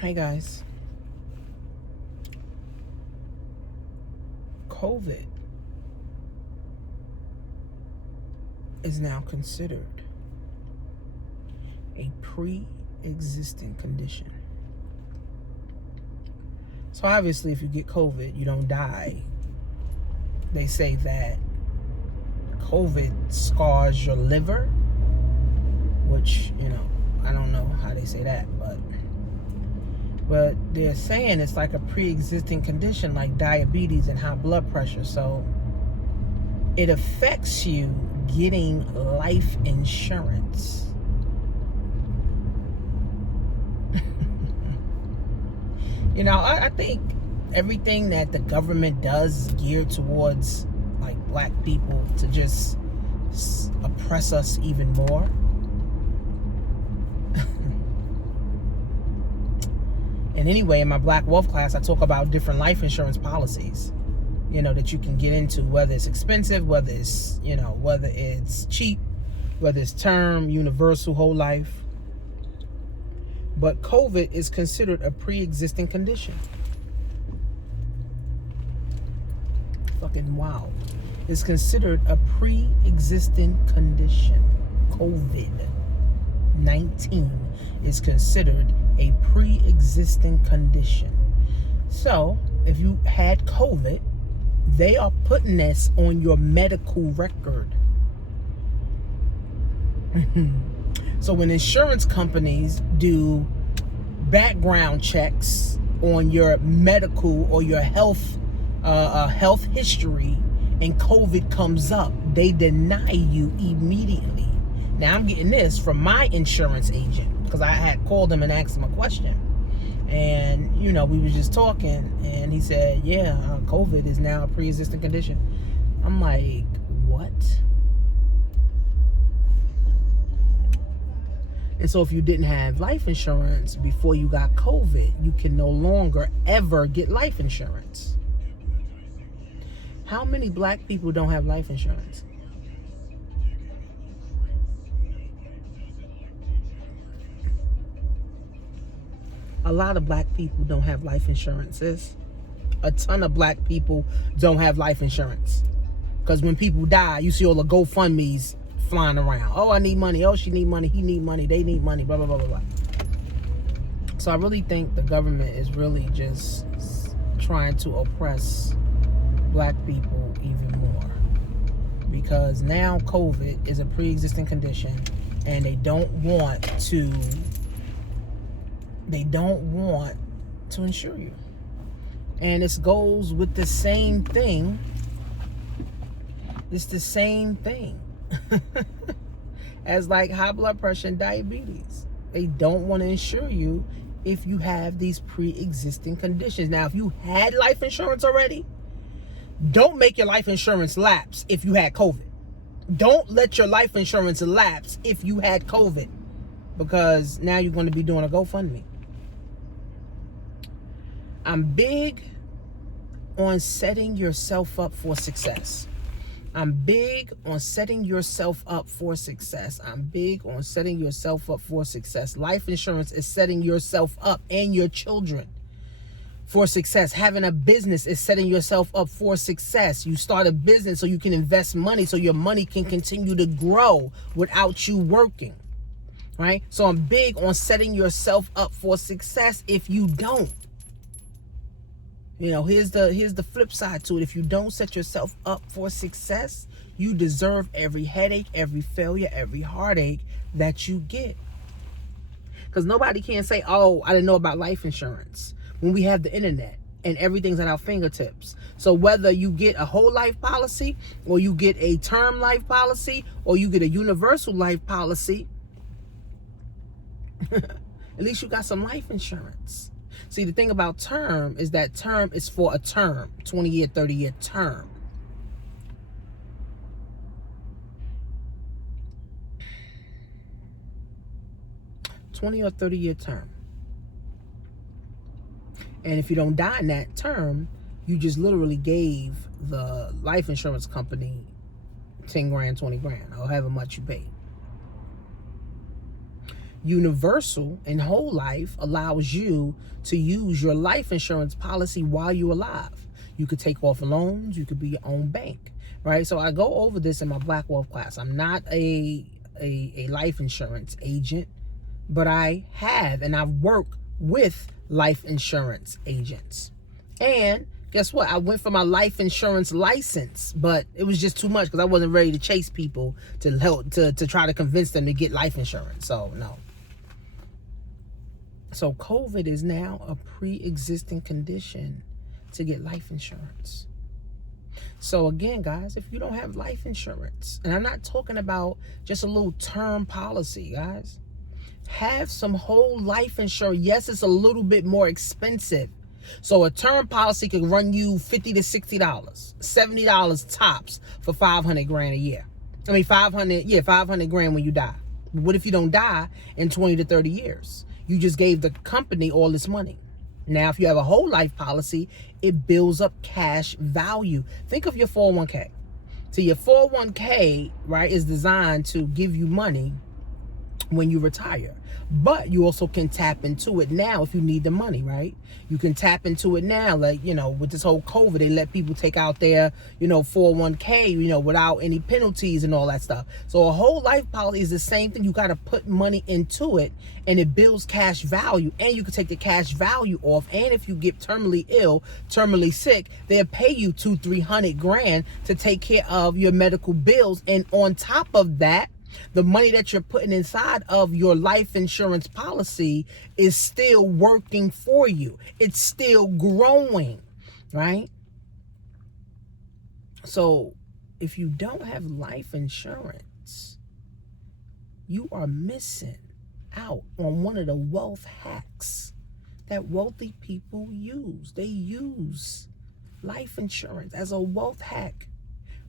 Hey guys, COVID is now considered a pre-existing condition. So obviously if you get COVID, you don't die. They say that COVID scars your liver, which, I don't know how they say that, but they're saying it's like a pre-existing condition like diabetes and high blood pressure. So it affects you getting life insurance. I think everything that the government does is geared towards like black people to just oppress us even more. And anyway, in my Black Wealth class, I talk about different life insurance policies, that you can get into, whether it's expensive, whether it's, whether it's cheap, whether it's term, universal, whole life. But COVID is considered a pre-existing condition. Fucking wow. It's considered a pre-existing condition. COVID-19 is considered a pre-existing condition. So, if you had COVID, they are putting this on your medical record. So when insurance companies do background checks on your medical or your health history and COVID comes up, they deny you immediately. Now I'm getting this from my insurance agent because I had called him and asked him a question. And, we were just talking and he said, COVID is now a pre-existing condition. I'm like, what? And so if you didn't have life insurance before you got COVID, you can no longer ever get life insurance. How many black people don't have life insurance? A lot of black people don't have life insurances. A ton of black people don't have life insurance. Because when people die, you see all the GoFundMes flying around. Oh, I need money. Oh, she need money. He need money. They need money. Blah, blah, blah, blah, blah. So I really think the government is really just trying to oppress black people even more. Because now COVID is a pre-existing condition and they don't want to insure you. And this goes with the same thing. It's the same thing as like high blood pressure and diabetes. They don't want to insure you if you have these pre-existing conditions. Now, if you had life insurance already, don't make your life insurance lapse if you had COVID. Don't let your life insurance lapse if you had COVID, because now you're going to be doing a GoFundMe. I'm big on setting yourself up for success. I'm big on setting yourself up for success. I'm big on setting yourself up for success. Life insurance is setting yourself up and your children for success. Having a business is setting yourself up for success. You start a business so you can invest money so your money can continue to grow without you working. Right? So I'm big on setting yourself up for success if you don't. Here's the flip side to it. If you don't set yourself up for success, you deserve every headache, every failure, every heartache that you get. Because nobody can say, oh, I didn't know about life insurance, when we have the internet and everything's at our fingertips. So whether you get a whole life policy or you get a term life policy or you get a universal life policy, at least you got some life insurance. See, the thing about term is that term is for a term, 20-year, 30-year term. $20 or $30-year term. And if you don't die in that term, you just literally gave the life insurance company 10 grand, 20 grand, or however much you paid. Universal and whole life allows you to use your life insurance policy while you're alive. You could take off loans. You could be your own bank, right? So I go over this in my Black Wealth class. I'm not a life insurance agent, but I have, and I've worked with life insurance agents. And guess what? I went for my life insurance license, but it was just too much because I wasn't ready to chase people to help to try to convince them to get life insurance. So no. So COVID is now a pre-existing condition to get life insurance. So again, guys, if you don't have life insurance, and I'm not talking about just a little term policy, guys, have some whole life insurance. Yes, it's a little bit more expensive. So a term policy could run you $50 to $60, $70 tops for 500 grand a year. I mean, 500 grand when you die. What if you don't die in 20 to 30 years? You just gave the company all this money. Now, if you have a whole life policy, it builds up cash value. Think of your 401k. So your 401k, right, is designed to give you money when you retire. But you also can tap into it now if you need the money, right? You can tap into it now. Like, with this whole COVID, they let people take out their, 401k, without any penalties and all that stuff. So a whole life policy is the same thing. You got to put money into it and it builds cash value, and you can take the cash value off. And if you get terminally ill, terminally sick, they'll pay you $200-300 grand to take care of your medical bills. And on top of that, the money that you're putting inside of your life insurance policy is still working for you. It's still growing, right? So if you don't have life insurance, you are missing out on one of the wealth hacks that wealthy people use. They use life insurance as a wealth hack.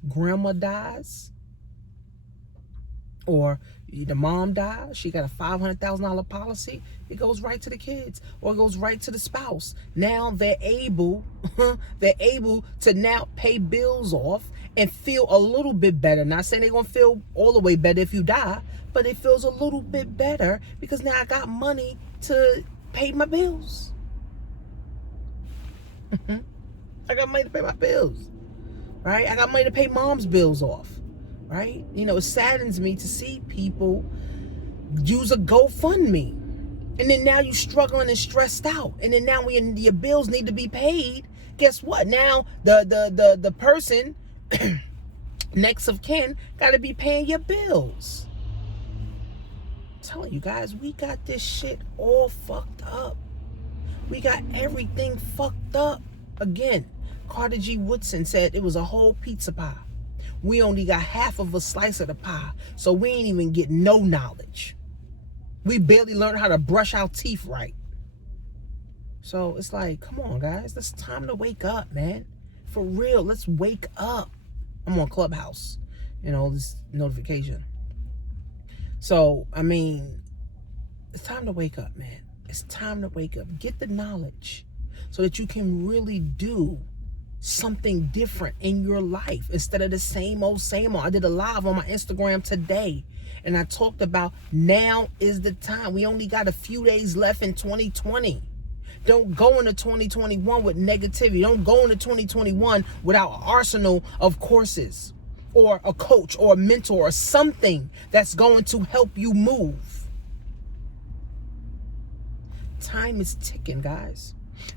Grandma dies, or the mom dies, she got a $500,000 policy, it goes right to the kids, or it goes right to the spouse. Now they're able to now pay bills off and feel a little bit better. Not saying they're gonna feel all the way better if you die, but it feels a little bit better because now I got money to pay my bills. I got money to pay my bills, right? I got money to pay mom's bills off. Right? It saddens me to see people use a GoFundMe. And then now you're struggling and stressed out. And then now when your bills need to be paid, guess what? Now the person next of kin got to be paying your bills. I'm telling you guys, we got this shit all fucked up. We got everything fucked up. Again, Carter G. Woodson said it was a whole pizza pie. We only got half of a slice of the pie, so we ain't even get no knowledge. We barely learned how to brush our teeth right. So it's like, come on, guys. It's time to wake up, man. For real, let's wake up. I'm on Clubhouse, this notification. So, it's time to wake up, man. It's time to wake up. Get the knowledge so that you can really do something different in your life instead of the same old. I did a live on my Instagram today, and I talked about now is the time. We only got a few days left in 2020. Don't go into 2021 with negativity. Don't go into 2021 without an arsenal of courses or a coach or a mentor or something that's going to help you move. Time is ticking, guys.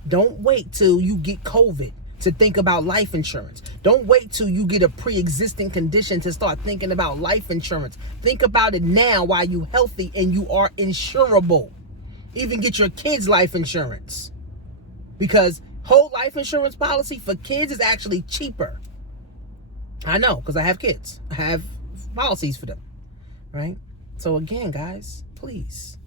Don't wait till you get COVID to think about life insurance. Don't wait till you get a pre-existing condition to start thinking about life insurance. Think about it now while you're healthy and you are insurable. Even get your kids' life insurance, because whole life insurance policy for kids is actually cheaper. I know, because I have kids. I have policies for them, right? So again, guys, please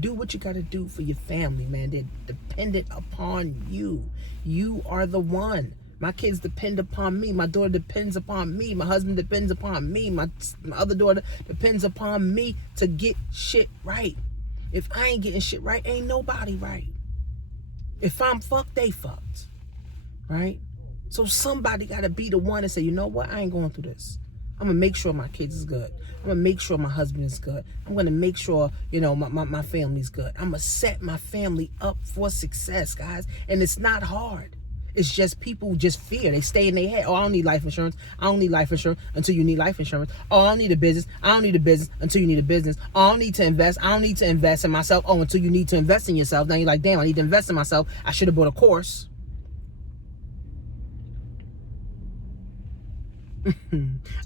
do what you got to do for your family, man. They're dependent upon you. You are the one. My kids depend upon me. My daughter depends upon me. My husband depends upon me. My other daughter depends upon me to get shit right. If I ain't getting shit right, ain't nobody right. If I'm fucked, they fucked. Right? So somebody got to be the one and say, you know what? I ain't going through this. I'm going to make sure my kids is good. I'm going to make sure my husband is good. I'm going to make sure, my family's good. I'm going to set my family up for success, guys. And it's not hard. It's just people just fear. They stay in their head. Oh, I don't need life insurance. I don't need life insurance until you need life insurance. Oh, I don't need a business. I don't need a business until you need a business. Oh, I don't need to invest. I don't need to invest in myself. Oh, until you need to invest in yourself. Now you're like, damn, I need to invest in myself. I should have bought a course.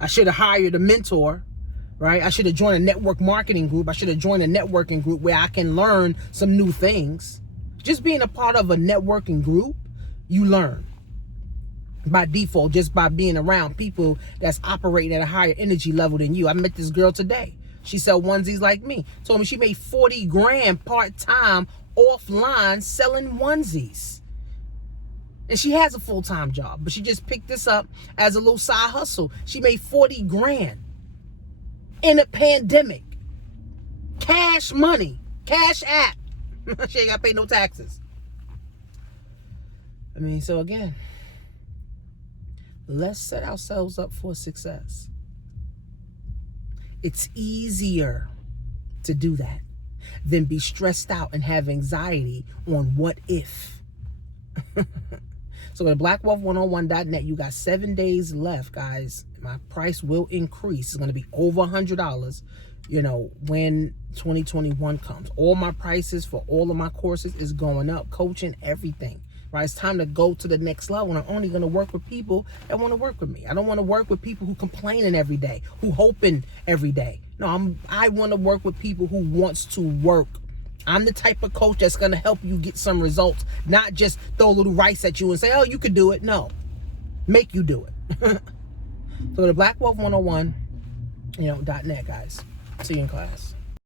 I should have hired a mentor, right? I should have joined a network marketing group. I should have joined a networking group where I can learn some new things. Just being a part of a networking group, you learn by default, just by being around people that's operating at a higher energy level than you. I met this girl today. She sell onesies like me. Told me she made 40 grand part-time offline selling onesies. And she has a full-time job, but she just picked this up as a little side hustle. She made 40 grand in a pandemic. Cash money, cash app. She ain't got to pay no taxes. So again, let's set ourselves up for success. It's easier to do that than be stressed out and have anxiety on what if. So go to blackwealth101.net. You got 7 days left, guys. My price will increase. It's going to be over $100, when 2021 comes. All my prices for all of my courses is going up. Coaching, everything. Right? It's time to go to the next level. And I'm only going to work with people that want to work with me. I don't want to work with people who complaining every day, who hoping every day. No, I want to work with people who wants to work. I'm the type of coach that's going to help you get some results, not just throw a little rice at you and say, oh, you could do it. No, make you do it. So go to blackwealth101.net, guys. See you in class.